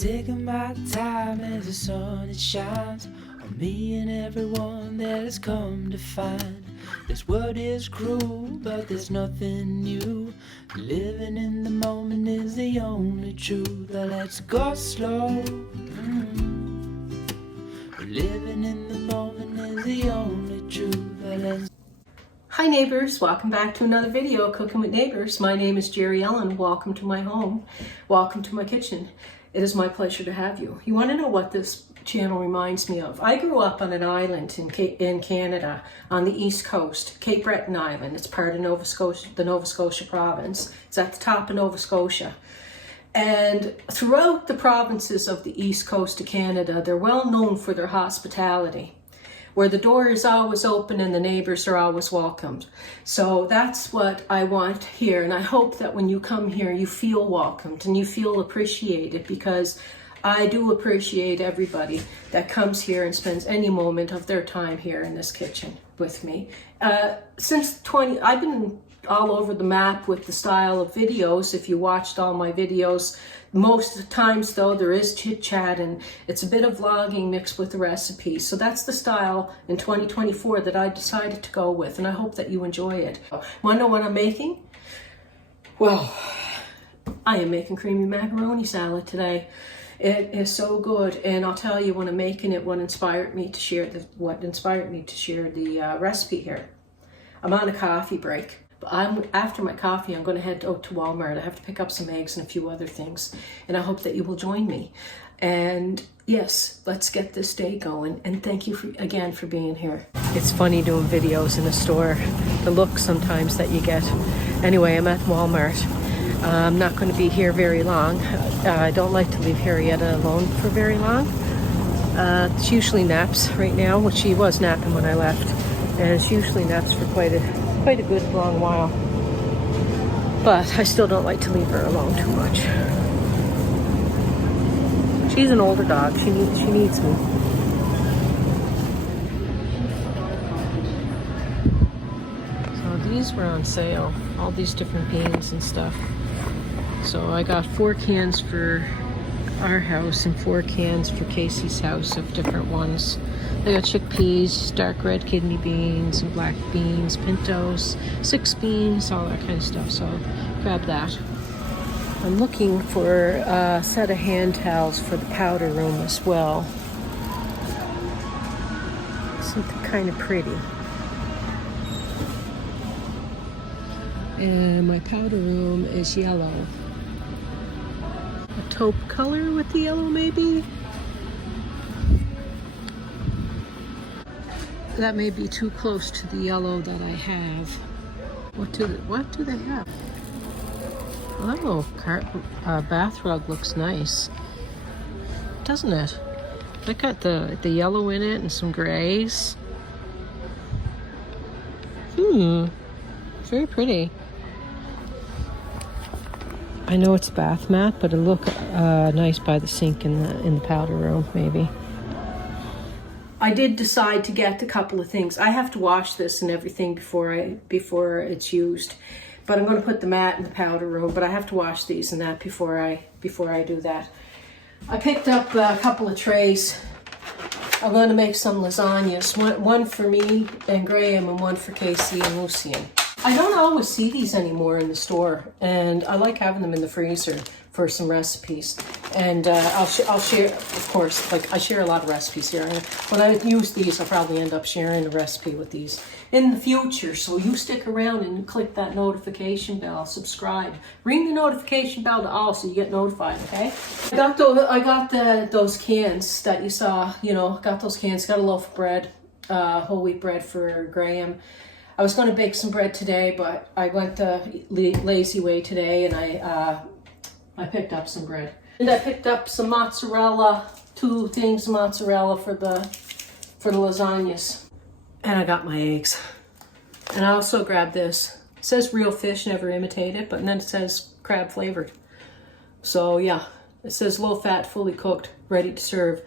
taking my time as the sun it shines on me and everyone that has come to find this world is cruel, but there's nothing new. Living in the moment is the only truth. But let's go slow. Living in the moment is the only truth. But let's... Hi neighbors, welcome back to another video, Cooking with Neighbors. My name is Jerry Ellen. Welcome to my home. Welcome to my kitchen. It is my pleasure to have you. You want to know what this channel reminds me of? I grew up on an island in Canada on the east coast, Cape Breton Island. It's part of Nova Scotia, the Nova Scotia province. It's at the top of Nova Scotia. And throughout the provinces of the east coast of Canada, they're well known for their hospitality, where the door is always open and the neighbors are always welcomed. So that's what I want here. And I hope that when you come here, you feel welcomed and you feel appreciated, because I do appreciate everybody that comes here and spends any moment of their time here in this kitchen with me. I've been all over the map with the style of videos. If you watched all my videos, most of the times though, there is chit chat and it's a bit of vlogging mixed with the recipes. So that's the style in 2024 that I decided to go with, and I hope that you enjoy it. Want to know what I'm making? Well, I am making creamy macaroni salad today. It is so good, and I'll tell you when I'm making it what inspired me to share the recipe here. I'm on a coffee break. After my coffee, I'm going to head out to Walmart. I have to pick up some eggs and a few other things, and I hope that you will join me. And yes, let's get this day going, and thank you again for being here. It's funny doing videos in a store, the look sometimes that you get. Anyway, I'm at Walmart. I'm not going to be here very long. I don't like to leave Harrietta alone for very long. She usually naps right now, which she was napping when I left, and she usually naps for quite a good long while. But I still don't like to leave her alone too much. She's an older dog. She needs me. So these were on sale, all these different beans and stuff. So I got 4 cans for our house and 4 cans for Casey's house of different ones. They got chickpeas, dark red kidney beans, and black beans, pintos, 6 beans, all that kind of stuff. So grab that. I'm looking for a set of hand towels for the powder room as well. Something kind of pretty. And my powder room is yellow. A taupe color with the yellow maybe? That may be too close to the yellow that I have. What do they have? Oh, bath rug looks nice, doesn't it? I got the yellow in it and some grays. Very pretty. I know it's bath mat, but it'll look nice by the sink in the powder room, maybe. I did decide to get a couple of things. I have to wash this and everything before it's used, but I'm going to put the mat in the powder room. But I have to wash these and that before I do that. I picked up a couple of trays. I'm going to make some lasagnas. One for me and Graham, and one for Casey and Lucian. I don't always see these anymore in the store, and I like having them in the freezer for some recipes. And I'll share, of course, like I share a lot of recipes here. And when I use these, I'll probably end up sharing a recipe with these in the future. So you stick around and click that notification bell, subscribe, ring the notification bell to all so you get notified, okay? I got those cans that you saw, got those cans, got a loaf of bread, whole wheat bread for Graham. I was going to bake some bread today, but I went the lazy way today, and I picked up some bread. And I picked up some mozzarella, 2 things of mozzarella for the lasagnas. And I got my eggs. And I also grabbed this. It says real fish, never imitated, but then it says crab flavored. So yeah, it says low fat, fully cooked, ready to serve.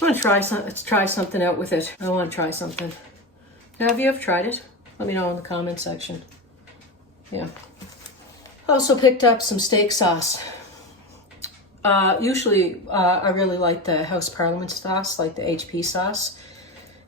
I'm going to try something out with it. I want to try something. Now, have you ever tried it? Let me know in the comment section. Yeah. I also picked up some steak sauce. Usually I really like the House Parliament sauce, like the HP sauce.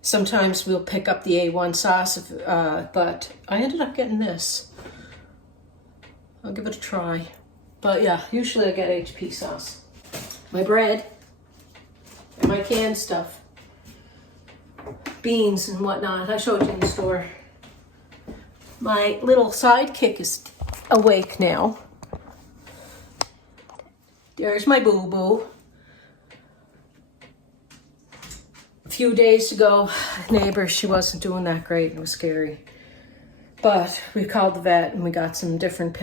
Sometimes we'll pick up the A1 sauce, but I ended up getting this. I'll give it a try. But yeah, usually I get HP sauce. My bread and my canned stuff. Beans and whatnot. I showed you in the store. My little sidekick is awake now. There's my boo-boo. A few days ago, neighbor, she wasn't doing that great. It was scary. But we called the vet and we got some different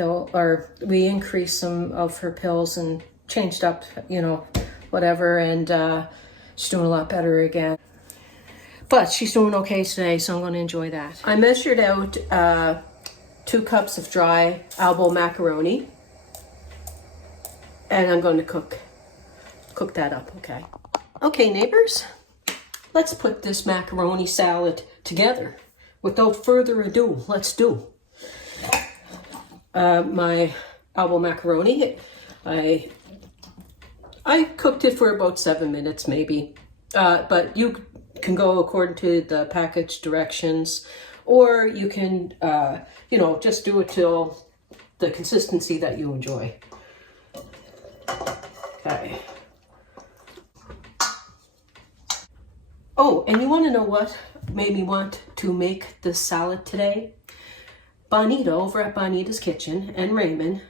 we increased some of her pills and changed up, you know, whatever. And she's doing a lot better again. But she's doing okay today, so I'm going to enjoy that. I measured out 2 cups of dry elbow macaroni. And I'm going to cook that up, okay? Okay, neighbors, let's put this macaroni salad together. Without further ado, let's do. My elbow macaroni, I cooked it for about 7 minutes maybe. But you can go according to the package directions, or you can, you know, just do it till the consistency that you enjoy. Okay. Oh, and you want to know what made me want to make this salad today? Bonita over at Bonita's Kitchen and Raymond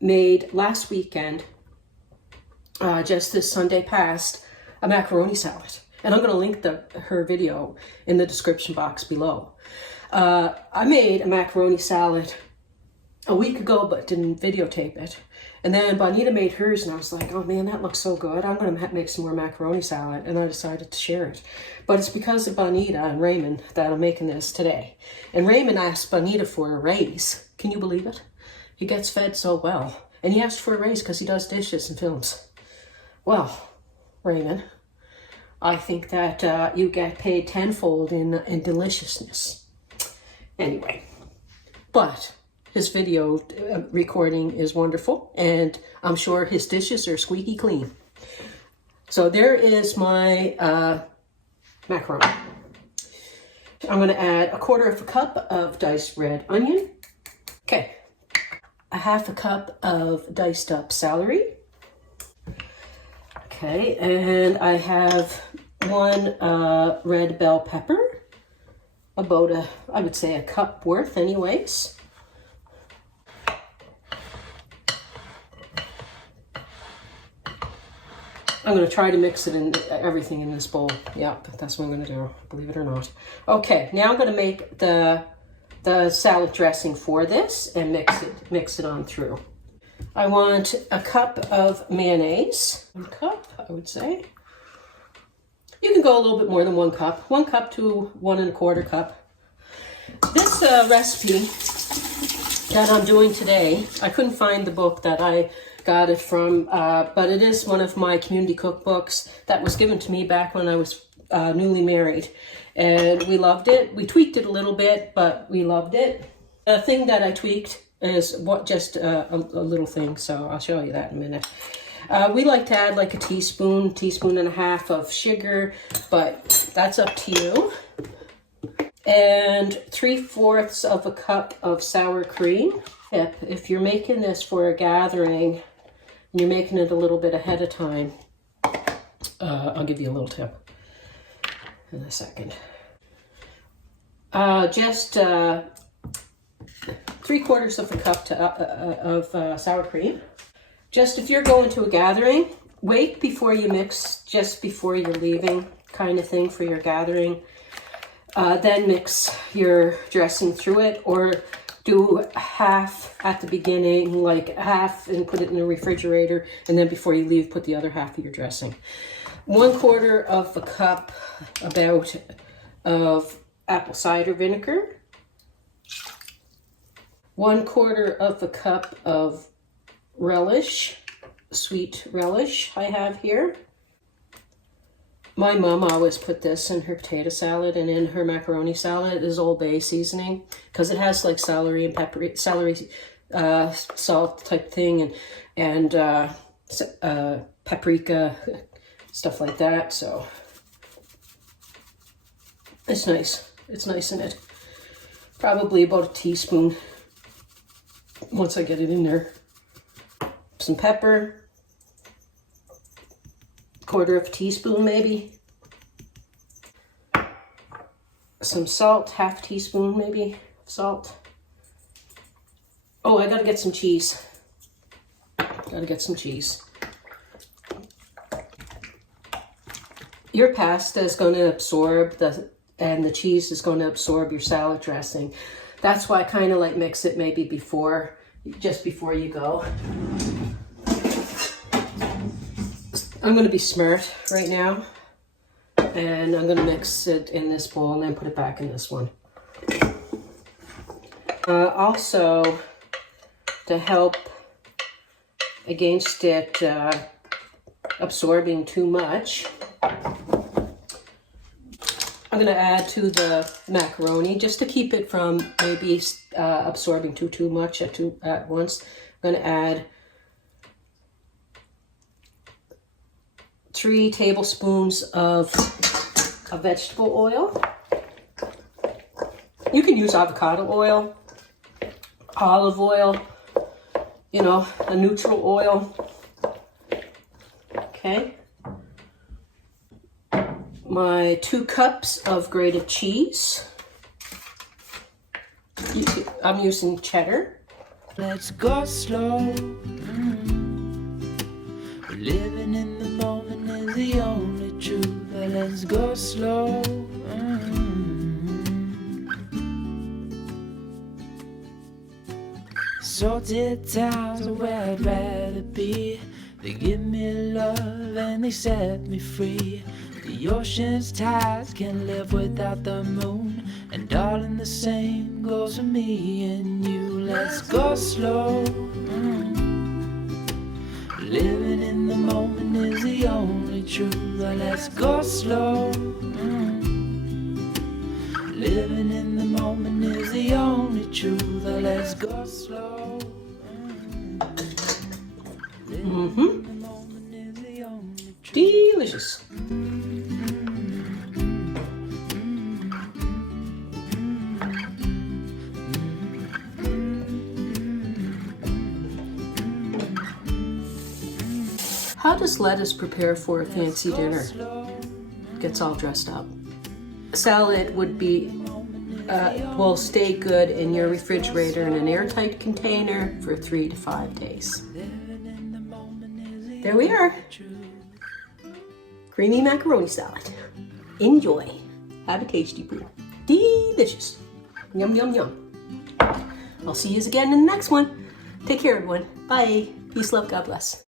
made last weekend, just this Sunday past, a macaroni salad. And I'm going to link her video in the description box below. I made a macaroni salad a week ago, but didn't videotape it. And then Bonita made hers, and I was like, oh man, that looks so good. I'm going to make some more macaroni salad. And I decided to share it. But it's because of Bonita and Raymond that I'm making this today. And Raymond asked Bonita for a raise. Can you believe it? He gets fed so well. And he asked for a raise because he does dishes and films. Well, Raymond, I think that you get paid tenfold in deliciousness. Anyway, but his video recording is wonderful, and I'm sure his dishes are squeaky clean. So there is my macaroni. I'm going to add 1/4 cup of diced red onion. Okay, 1/2 cup of diced up celery. Okay, and I have 1 red bell pepper, about I would say a cup worth anyways. I'm going to try to mix it in everything in this bowl. Yep, that's what I'm going to do, believe it or not. Okay, now I'm going to make the salad dressing for this and mix it on through. I want a cup of mayonnaise. 1 cup, I would say. You can go a little bit more than 1 cup. 1 cup to 1 1/4 cup. This recipe that I'm doing today, I couldn't find the book that I got it from, but it is one of my community cookbooks that was given to me back when I was newly married. And we loved it. We tweaked it a little bit, but we loved it. The thing that I tweaked is just a little thing, so I'll show you that in a minute. We like to add like a teaspoon and a half of sugar, but that's up to you. And 3/4 of a cup of sour cream. If you're making this for a gathering, and you're making it a little bit ahead of time, I'll give you a little tip in a second. Just 3/4 of a cup of sour cream. Just if you're going to a gathering, wait before you mix, just before you're leaving, kind of thing for your gathering. Then mix your dressing through it, or do half at the beginning, like half, and put it in the refrigerator, and then before you leave, put the other half of your dressing. 1/4 of a cup about of apple cider vinegar. 1/4 of a cup of relish, sweet relish I have here. My mom always put this in her potato salad and in her macaroni salad is Old Bay seasoning, because it has like celery and pepper, celery salt type thing, and paprika, stuff like that. So it's nice. It's nice in it. Probably about a teaspoon once I get it in there. Some pepper, quarter of a teaspoon maybe. Some salt, half teaspoon maybe, salt. Oh, I gotta get some cheese. Gotta get some cheese. Your pasta is gonna absorb and the cheese is gonna absorb your salad dressing. That's why I kind of like mix it maybe before, just before you go. I'm gonna be smart right now. And I'm gonna mix it in this bowl and then put it back in this one. Also, to help against it absorbing too much, I'm gonna add to the macaroni just to keep it from maybe absorbing too much at once. I'm gonna add 3 tablespoons of vegetable oil. You can use avocado oil, olive oil, you know, a neutral oil. Okay. My 2 cups of grated cheese. I'm using cheddar. Let's go slow. Living in the moment is the only truth. Let's go slow. Salted towns are where I'd rather be. They give me love and they set me free. The ocean's tides can't live without the moon. And darling, the same goes for me and you. Let's go slow. Living in the moment is the only truth. Let's go slow. Living in the moment is the only truth. Let's go slow. Living in the moment is the only truth. Delicious. How does lettuce prepare for a fancy dinner? Gets all dressed up. Salad would be will stay good in your refrigerator in an airtight container for 3 to 5 days. There we are. Creamy macaroni salad. Enjoy. Have a tasty brew. Delicious. Yum, yum, yum. I'll see you again in the next one. Take care, everyone. Bye. Peace, love, God bless.